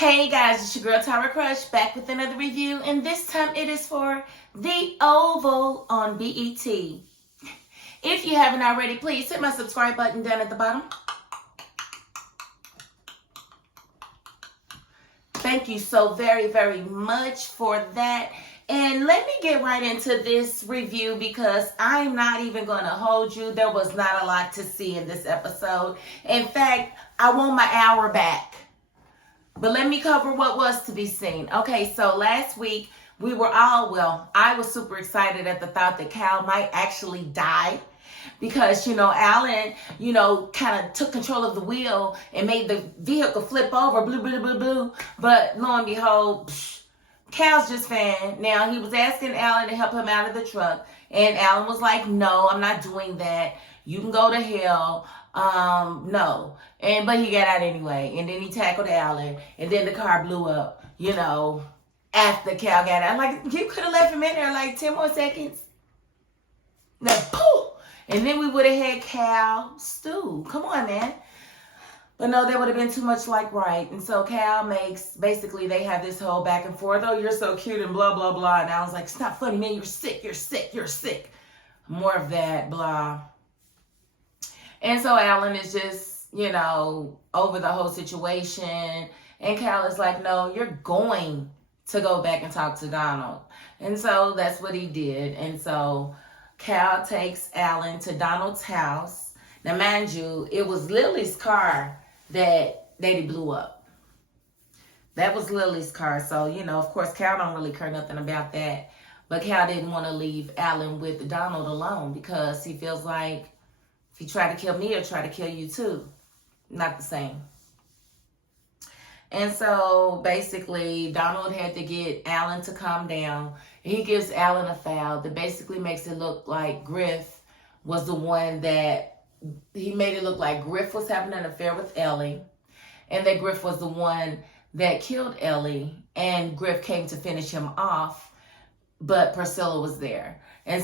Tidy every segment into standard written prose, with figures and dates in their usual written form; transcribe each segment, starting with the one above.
Hey guys, it's your girl Tyra Crush back with another review, and this time it is for The Oval on BET. If you haven't already, please hit my subscribe button down at the bottom. Thank you so very, very much for that. And let me get right into this review because I'm not even going to hold you. There was not a lot to see in this episode. In fact, I want my hour back. But let me cover what was to be seen. Okay, so last week we were all, I was super excited at the thought that Cal might actually die because, Alan, kind of took control of the wheel and made the vehicle flip over, blue, blue, blue, blue. But lo and behold, Cal's just fine. Now, he was asking Alan to help him out of the truck, and Alan was like, no, I'm not doing that. You can go to hell. No. But he got out anyway, and then he tackled Alan, and then the car blew up, after Cal got out. Like, you could have left him in there like 10 more seconds. Then, poof! And then we would have had Cal stew. Come on, man. But no, that would have been too much like right. And so Cal basically they have this whole back and forth. Oh, you're so cute and blah, blah, blah. And Alan's like, it's not funny, man. You're sick. You're sick. You're sick. More of that, blah. And so Alan is just, over the whole situation. And Cal is like, no, you're going to go back and talk to Donald. And so that's what he did. And so Cal takes Alan to Donald's house. Now, mind you, it was Lily's car that they blew up. That was Lily's car. So, of course, Cal don't really care nothing about that. But Cal didn't want to leave Alan with Donald alone because he feels like if he tried to kill me, he'll try to kill you too. Not the same. And so basically, Donald had to get Alan to calm down. He gives Alan a foul that basically makes it look like Griff was the one that he made it look like Griff was having an affair with Ellie, and that Griff was the one that killed Ellie, and Griff came to finish him off, but Priscilla was there. And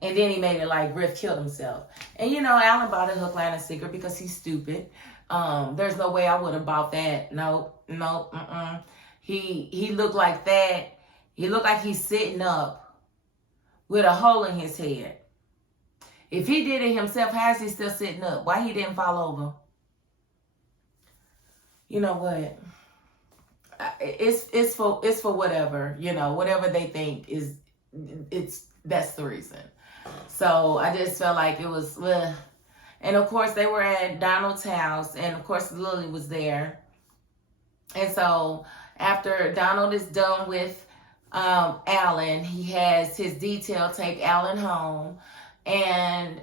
then he made it like Griff killed himself. And Alan bought a hook, line, and sinker because he's stupid. There's no way I would have bought that. Nope. He looked like that. He looked like he's sitting up with a hole in his head. If he did it himself, how is he still sitting up? Why he didn't fall over? You know what? It's for whatever, whatever they think that's the reason. So I just felt like it was, ugh. And of course they were at Donald's house, and of course Lily was there. And so after Donald is done with Alan, he has his detail take Alan home, and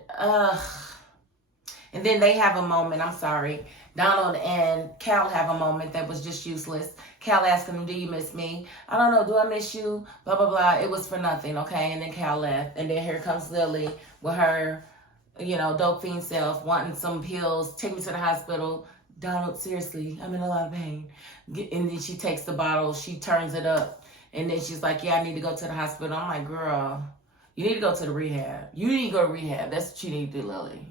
then they have a moment. I'm sorry. Donald and Cal have a moment that was just useless. Cal asking him, do you miss me? I don't know. Do I miss you? Blah, blah, blah. It was for nothing, okay? And then Cal left. And then here comes Lily with her, dope fiend self, wanting some pills. Take me to the hospital. Donald, seriously, I'm in a lot of pain. And then she takes the bottle. She turns it up. And then she's like, yeah, I need to go to the hospital. I'm like, girl, you need to go to the rehab. You need to go to rehab. That's what you need to do, Lily.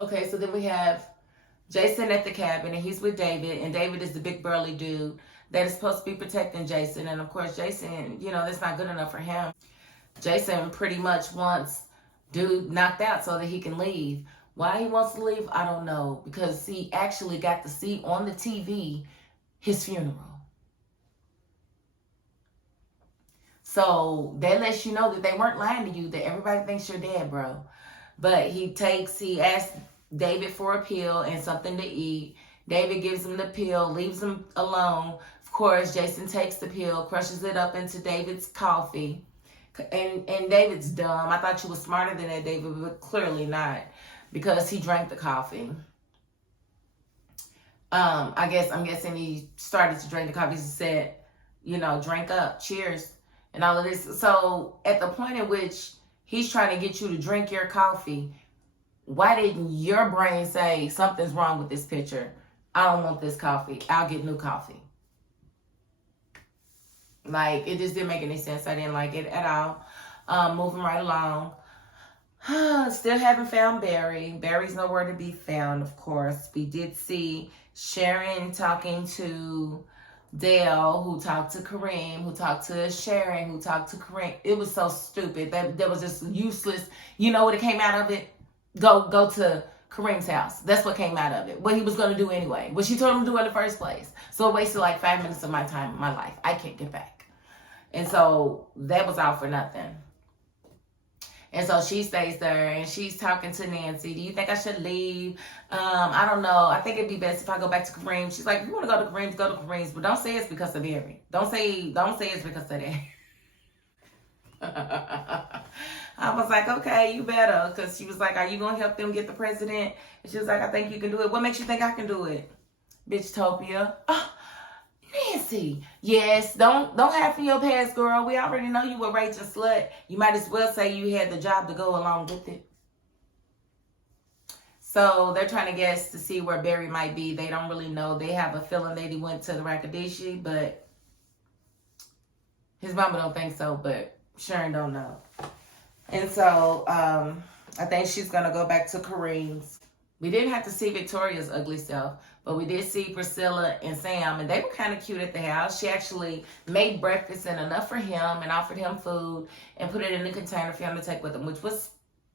Okay, so then we have Jason at the cabin, and he's with David, and David is the big burly dude that is supposed to be protecting Jason. And of course, Jason, that's not good enough for him. Jason pretty much wants dude knocked out so that he can leave. Why he wants to leave, I don't know, because he actually got to see on the TV his funeral. So that lets you know that they weren't lying to you, that everybody thinks you're dead, bro. But he asks David for a pill and something to eat. David gives him the pill, leaves him alone. Of course, Jason takes the pill, crushes it up into David's coffee. And David's dumb. I thought you were smarter than that, David, but clearly not, because he drank the coffee. I'm guessing he started to drink the coffee. He said, drink up, cheers, and all of this. So at the point in which he's trying to get you to drink your coffee, why didn't your brain say something's wrong with this picture? I don't want this coffee. I'll get new coffee. Like, it just didn't make any sense. I didn't like it at all. Moving right along. Still haven't found Barry. Barry's nowhere to be found, of course. We did see Sharon talking to Dale, who talked to Kareem, who talked to Sharon, who talked to Kareem. It was so stupid. That was just useless. You know what it came out of it? Go to Kareem's house. That's what came out of it. What he was going to do anyway. What she told him to do in the first place. So it wasted like 5 minutes of my time, my life. I can't get back. And so that was all for nothing. And so she stays there and she's talking to Nancy. Do you think I should leave? I don't know. I think it'd be best if I go back to Kareem. She's like, if you want to go to Kareem's, go to Kareem's. But don't say it's because of Mary. Don't say it's because of that. I was like, okay, you better. Because she was like, are you going to help them get the president? And she was like, I think you can do it. What makes you think I can do it? Bitchtopia. Oh, Nancy. Yes, don't hide from your past, girl. We already know you were Rachel Slut. You might as well say you had the job to go along with it. So they're trying to guess to see where Barry might be. They don't really know. They have a feeling that he went to the Rakadishi, but his mama don't think so, but Sharon don't know. And so I think she's going to go back to Kareem's. We didn't have to see Victoria's ugly self, but we did see Priscilla and Sam, and they were kind of cute at the house. She actually made breakfast and enough for him and offered him food and put it in the container for him to take with him, which was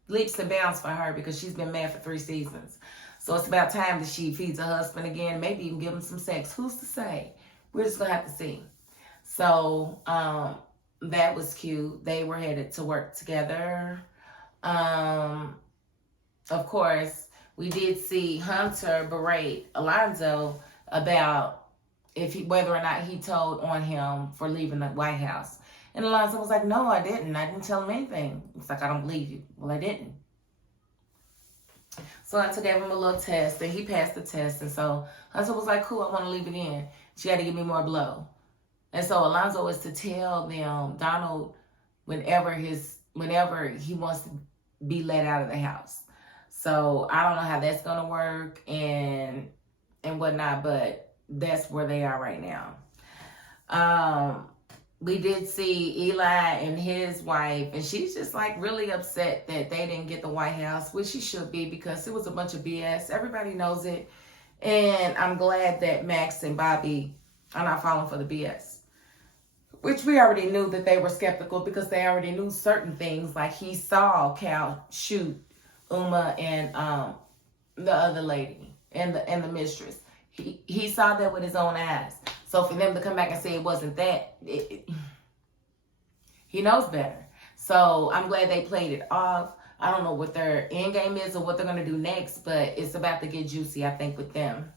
leaps and bounds for her because she's been mad for 3 seasons. So it's about time that she feeds her husband again, maybe even give him some sex. Who's to say? We're just going to have to see. So that was cute. They were headed to work together. Of course, we did see Hunter berate Alonzo about whether or not he told on him for leaving the White House. And Alonzo was like, no, I didn't. I didn't tell him anything. It's like, I don't believe you. Well, I didn't. So Hunter gave him a little test, and he passed the test. And so Hunter was like, cool, I want to leave again. She had to give me more blow. And so Alonzo is to tell them, Donald, whenever he wants to be let out of the house. So I don't know how that's going to work and whatnot, but that's where they are right now. We did see Eli and his wife, and she's just like really upset that they didn't get the White House, which she should be because it was a bunch of BS. Everybody knows it. And I'm glad that Max and Bobby are not falling for the BS, which we already knew that they were skeptical because they already knew certain things. Like he saw Cal shoot Uma and the other lady and the mistress. He saw that with his own eyes. So for them to come back and say it wasn't that, he knows better. So I'm glad they played it off. I don't know what their end game is or what they're going to do next, but it's about to get juicy, I think, with them.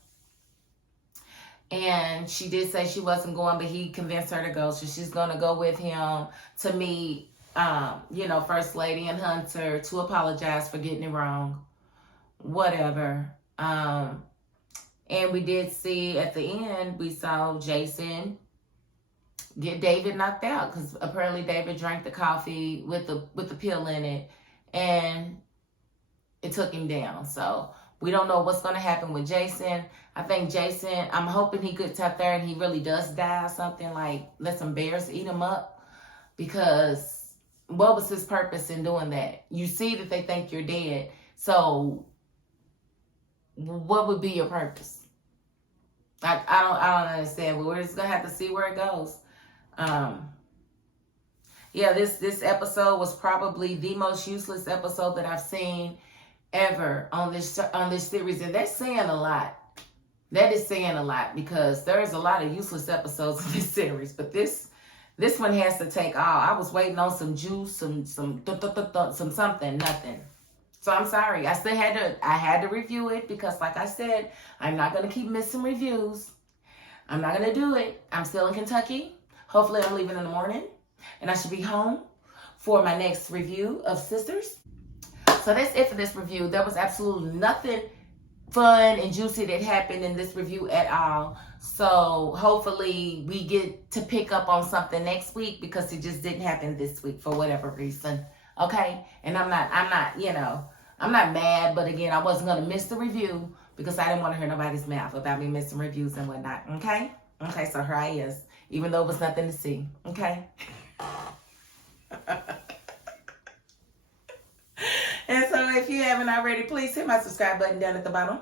And she did say she wasn't going, but he convinced her to go. So she's going to go with him to meet, First Lady and Hunter to apologize for getting it wrong. Whatever. And we did see at the end, we saw Jason get David knocked out because apparently David drank the coffee with the pill in it, and it took him down. So we don't know what's going to happen with Jason. I think Jason, I'm hoping he gets out there and he really does die or something, like let some bears eat him up, because what was his purpose in doing that? You see that they think you're dead. So what would be your purpose? I don't understand, but we're just going to have to see where it goes. This episode was probably the most useless episode that I've seen ever on this series, and that's saying a lot. That is saying a lot because there's a lot of useless episodes in this series, but this one has to take all. I was waiting on some juice, some something, nothing. So I'm sorry. I had to review it because, like I said, I'm not going to keep missing reviews. I'm not going to do it. I'm still in Kentucky. Hopefully I'm leaving in the morning, and I should be home for my next review of Sisters. So that's it for this review. There was absolutely nothing fun and juicy that happened in this review at all. So hopefully we get to pick up on something next week because it just didn't happen this week for whatever reason. Okay? And I'm not mad, but again, I wasn't going to miss the review because I didn't want to hear nobody's mouth about me missing reviews and whatnot. Okay? Okay, so here I is, even though it was nothing to see. Okay? And so if you haven't already, please hit my subscribe button down at the bottom.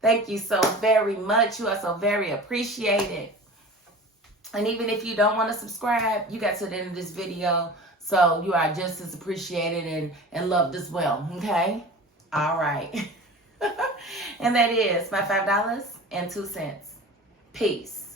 Thank you so very much. You are so very appreciated. And even if you don't want to subscribe, you got to the end of this video. So you are just as appreciated and loved as well. Okay? All right. And that is my $5.02. Peace.